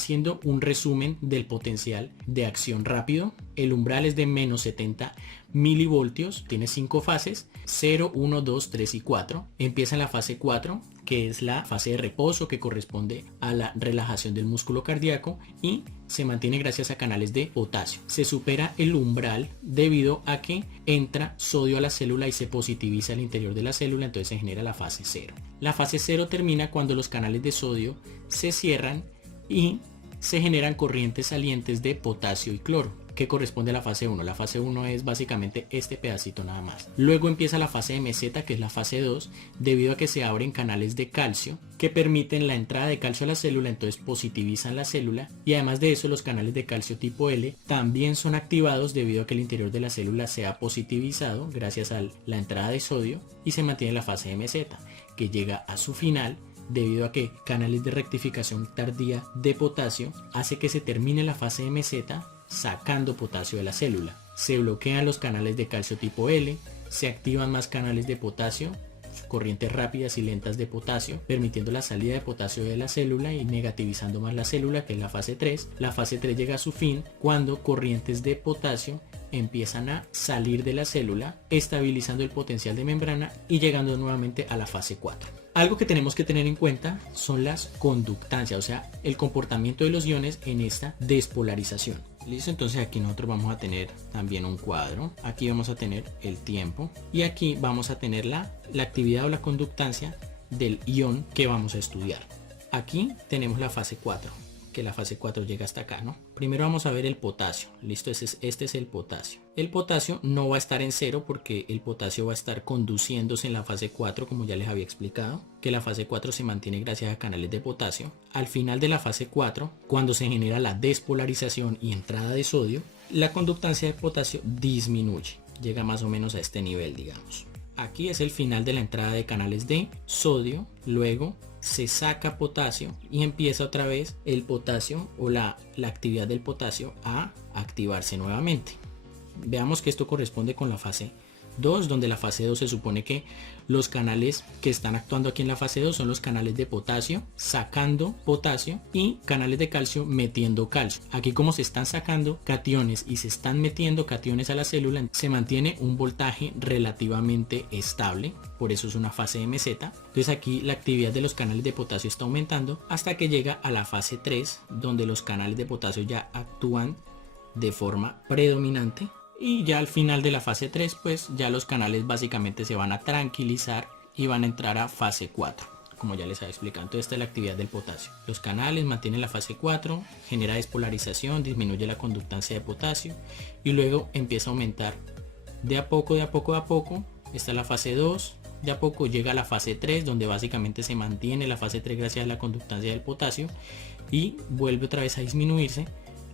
haciendo un resumen del potencial de acción rápido. El umbral es de menos 70 milivoltios, tiene 5 fases, 0, 1, 2, 3 y 4. Empieza en la fase 4, que es la fase de reposo que corresponde a la relajación del músculo cardíaco y se mantiene gracias a canales de potasio. Se supera el umbral debido a que entra sodio a la célula y se positiviza al interior de la célula, entonces se genera la fase 0. La fase 0 termina cuando los canales de sodio se cierran y se generan corrientes salientes de potasio y cloro, que corresponde a la fase 1. La fase 1 es básicamente este pedacito nada más. Luego empieza la fase de meseta, que es la fase 2, debido a que se abren canales de calcio que permiten la entrada de calcio a la célula, entonces positivizan la célula, y además de eso los canales de calcio tipo L también son activados debido a que el interior de la célula sea positivizado gracias a la entrada de sodio, y se mantiene la fase de meseta, que llega a su final debido a que canales de rectificación tardía de potasio hace que se termine la fase de meseta sacando potasio de la célula. Se bloquean los canales de calcio tipo L, se activan más canales de potasio, corrientes rápidas y lentas de potasio, permitiendo la salida de potasio de la célula y negativizando más la célula, que es la fase 3. La fase 3 llega a su fin cuando corrientes de potasio empiezan a salir de la célula, estabilizando el potencial de membrana y llegando nuevamente a la fase 4. Algo que tenemos que tener en cuenta son las conductancias, o sea, el comportamiento de los iones en esta despolarización. Listo, entonces aquí nosotros vamos a tener también un cuadro, aquí vamos a tener el tiempo y aquí vamos a tener la actividad o la conductancia del ion que vamos a estudiar. Aquí tenemos la fase 4, que la fase 4 llega hasta acá, ¿no? Primero vamos a ver el potasio. Listo, este es el potasio. El potasio no va a estar en 0 porque el potasio va a estar conduciéndose en la fase 4, como ya les había explicado, que la fase 4 se mantiene gracias a canales de potasio. Al final de la fase 4, cuando se genera la despolarización y entrada de sodio, la conductancia de potasio disminuye, llega más o menos a este nivel, digamos. Aquí es el final de la entrada de canales de sodio, luego se saca potasio y empieza otra vez el potasio o la actividad del potasio a activarse nuevamente. Veamos que esto corresponde con la fase 2, donde la fase 2 se supone que los canales que están actuando aquí en la fase 2 son los canales de potasio sacando potasio y canales de calcio metiendo calcio. Aquí, como se están sacando cationes y se están metiendo cationes a la célula, se mantiene un voltaje relativamente estable, por eso es una fase de meseta. Entonces aquí la actividad de los canales de potasio está aumentando hasta que llega a la fase 3, donde los canales de potasio ya actúan de forma predominante. Y ya al final de la fase 3, pues ya los canales básicamente se van a tranquilizar y van a entrar a fase 4, como ya les había explicado. Entonces esta es la actividad del potasio. Los canales mantienen la fase 4, genera despolarización, disminuye la conductancia de potasio y luego empieza a aumentar de a poco, de a poco, de a poco. Esta es la fase 2, de a poco llega a la fase 3, donde básicamente se mantiene la fase 3 gracias a la conductancia del potasio y vuelve otra vez a disminuirse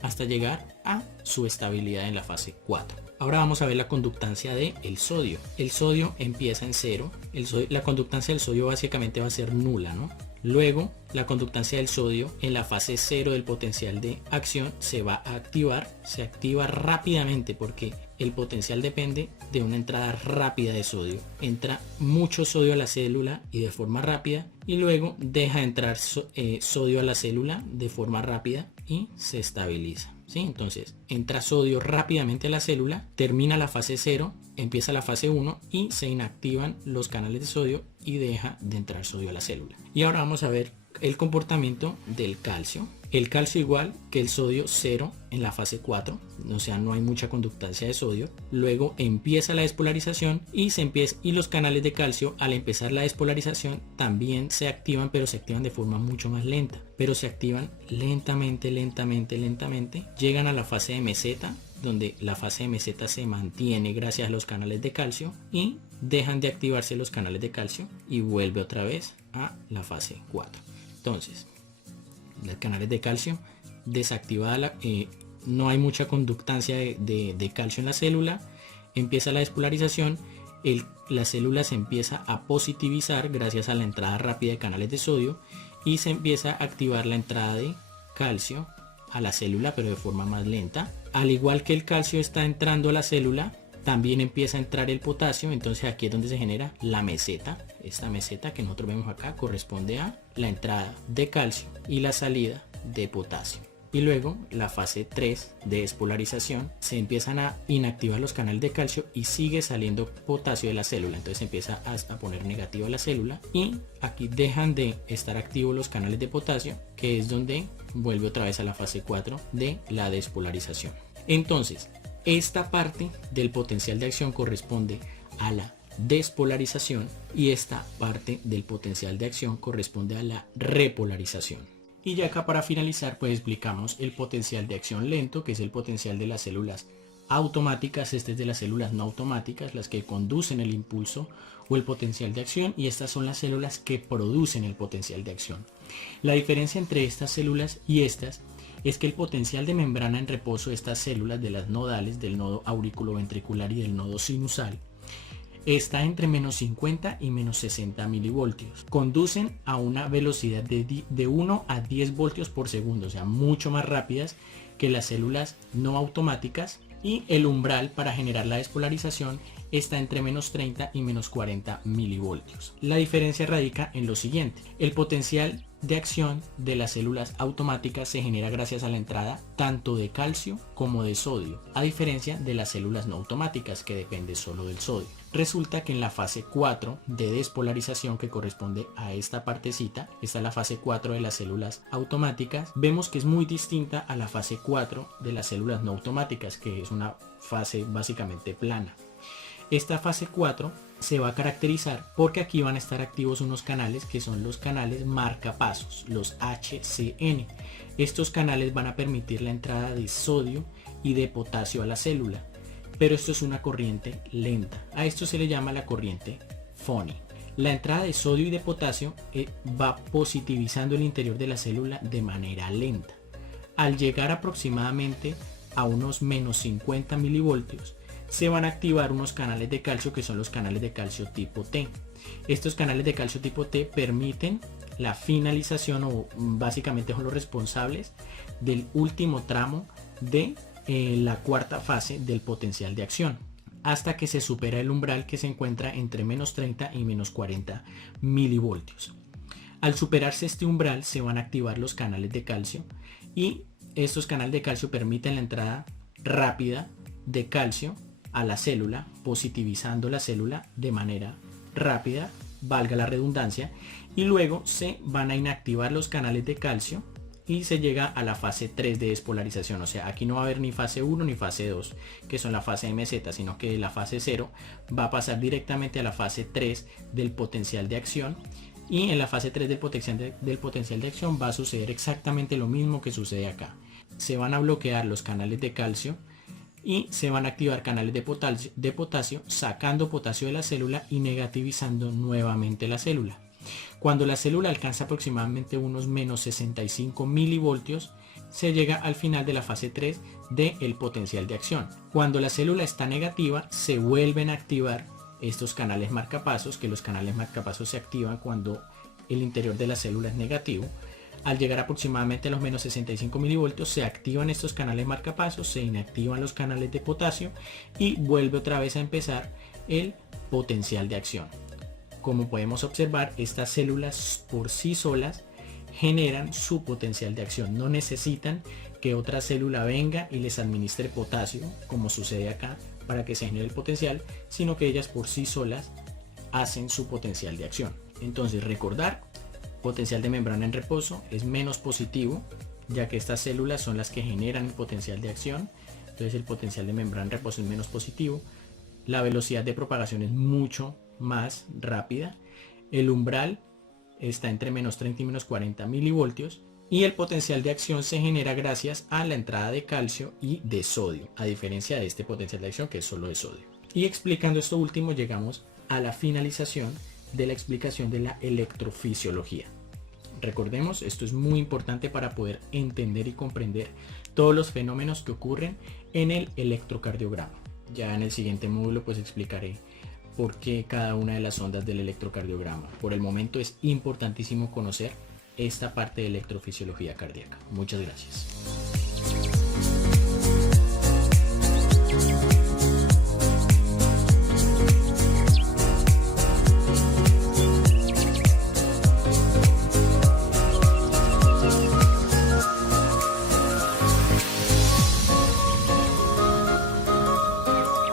hasta llegar a su estabilidad en la fase 4. Ahora vamos a ver la conductancia del sodio. El sodio empieza en 0. La conductancia del sodio básicamente va a ser nula, ¿no? Luego, la conductancia del sodio en la fase 0 del potencial de acción se va a activar. Se activa rápidamente porque el potencial depende de una entrada rápida de sodio. Entra mucho sodio a la célula y de forma rápida, y luego deja entrar sodio a la célula de forma rápida y se estabiliza. ¿Sí? Entonces entra sodio rápidamente a la célula, termina la fase 0, empieza la fase 1 y se inactivan los canales de sodio y deja de entrar sodio a la célula. Y ahora vamos a ver el comportamiento del calcio. El calcio, igual que el sodio, 0 en la fase 4, o sea, no hay mucha conductancia de sodio. Luego empieza la despolarización y los canales de calcio, al empezar la despolarización, también se activan, pero se activan de forma mucho más lenta. Pero se activan lentamente, lentamente, lentamente. Llegan a la fase de meseta, donde la fase de meseta se mantiene gracias a los canales de calcio y dejan de activarse los canales de calcio y vuelve otra vez a la fase 4. Entonces, los canales de calcio desactivada, no hay mucha conductancia de calcio en la célula, empieza la despolarización, la célula se empieza a positivizar gracias a la entrada rápida de canales de sodio y se empieza a activar la entrada de calcio a la célula, pero de forma más lenta. Al igual que el calcio está entrando a la célula, también empieza a entrar el potasio. Entonces aquí es donde se genera la meseta. Esta meseta que nosotros vemos acá corresponde a la entrada de calcio y la salida de potasio. Y luego la fase 3 de despolarización, se empiezan a inactivar los canales de calcio y sigue saliendo potasio de la célula, entonces empieza a poner negativa la célula y aquí dejan de estar activos los canales de potasio, que es donde vuelve otra vez a la fase 4 de la despolarización. Entonces esta parte del potencial de acción corresponde a la despolarización y esta parte del potencial de acción corresponde a la repolarización. Y ya acá para finalizar pues explicamos el potencial de acción lento, que es el potencial de las células automáticas. Este es de las células no automáticas, las que conducen el impulso o el potencial de acción, y estas son las células que producen el potencial de acción. La diferencia entre estas células y estas es que el potencial de membrana en reposo de estas células, de las nodales, del nodo auriculoventricular y del nodo sinusal, está entre menos 50 y menos 60 milivoltios. Conducen a una velocidad de 1 a 10 voltios por segundo, o sea, mucho más rápidas que las células no automáticas, y el umbral para generar la despolarización está entre menos 30 y menos 40 milivoltios. La diferencia radica en lo siguiente: el potencial de acción de las células automáticas se genera gracias a la entrada tanto de calcio como de sodio, a diferencia de las células no automáticas que depende solo del sodio. Resulta que en la fase 4 de despolarización, que corresponde a esta partecita, esta es la fase 4 de las células automáticas, vemos que es muy distinta a la fase 4 de las células no automáticas, que es una fase básicamente plana. Esta fase 4 se va a caracterizar porque aquí van a estar activos unos canales que son los canales marcapasos, los HCN. Estos canales van a permitir la entrada de sodio y de potasio a la célula, pero esto es una corriente lenta. A esto se le llama la corriente Fonny. La entrada de sodio y de potasio va positivizando el interior de la célula de manera lenta. Al llegar aproximadamente a unos menos 50 milivoltios, se van a activar unos canales de calcio que son los canales de calcio tipo T. Estos canales de calcio tipo T permiten la finalización, o básicamente son los responsables del último tramo de la cuarta fase del potencial de acción, hasta que se supera el umbral que se encuentra entre menos 30 y menos 40 milivoltios. Al superarse este umbral se van a activar los canales de calcio, y estos canales de calcio permiten la entrada rápida de calcio a la célula, positivizando la célula de manera rápida, valga la redundancia, y luego se van a inactivar los canales de calcio y se llega a la fase 3 de despolarización. O sea, aquí no va a haber ni fase 1 ni fase 2, que son la fase MZ, sino que la fase 0 va a pasar directamente a la fase 3 del potencial de acción, y en la fase 3 del potencial de acción va a suceder exactamente lo mismo que sucede acá. Se van a bloquear los canales de calcio y se van a activar canales de potasio, sacando potasio de la célula y negativizando nuevamente la célula. Cuando la célula alcanza aproximadamente unos menos 65 milivoltios, se llega al final de la fase 3 del potencial de acción. Cuando la célula está negativa, se vuelven a activar estos canales marcapasos, que los canales marcapasos se activan cuando el interior de la célula es negativo. Al llegar aproximadamente a los menos 65 milivoltios, se activan estos canales marcapasos, se inactivan los canales de potasio y vuelve otra vez a empezar el potencial de acción. Como podemos observar, estas células por sí solas generan su potencial de acción. No necesitan que otra célula venga y les administre potasio, como sucede acá, para que se genere el potencial, sino que ellas por sí solas hacen su potencial de acción. Entonces, recordar: potencial de membrana en reposo es menos positivo, ya que estas células son las que generan el potencial de acción. Entonces el potencial de membrana en reposo es menos positivo. La velocidad de propagación es mucho más rápida. El umbral está entre menos 30 y menos 40 milivoltios. Y el potencial de acción se genera gracias a la entrada de calcio y de sodio, a diferencia de este potencial de acción que es solo de sodio. Y explicando esto último, llegamos a la finalización de la explicación de la electrofisiología. Recordemos, esto es muy importante para poder entender y comprender todos los fenómenos que ocurren en el electrocardiograma. Ya en el siguiente módulo pues explicaré por qué cada una de las ondas del electrocardiograma. Por el momento es importantísimo conocer esta parte de electrofisiología cardíaca. Muchas gracias.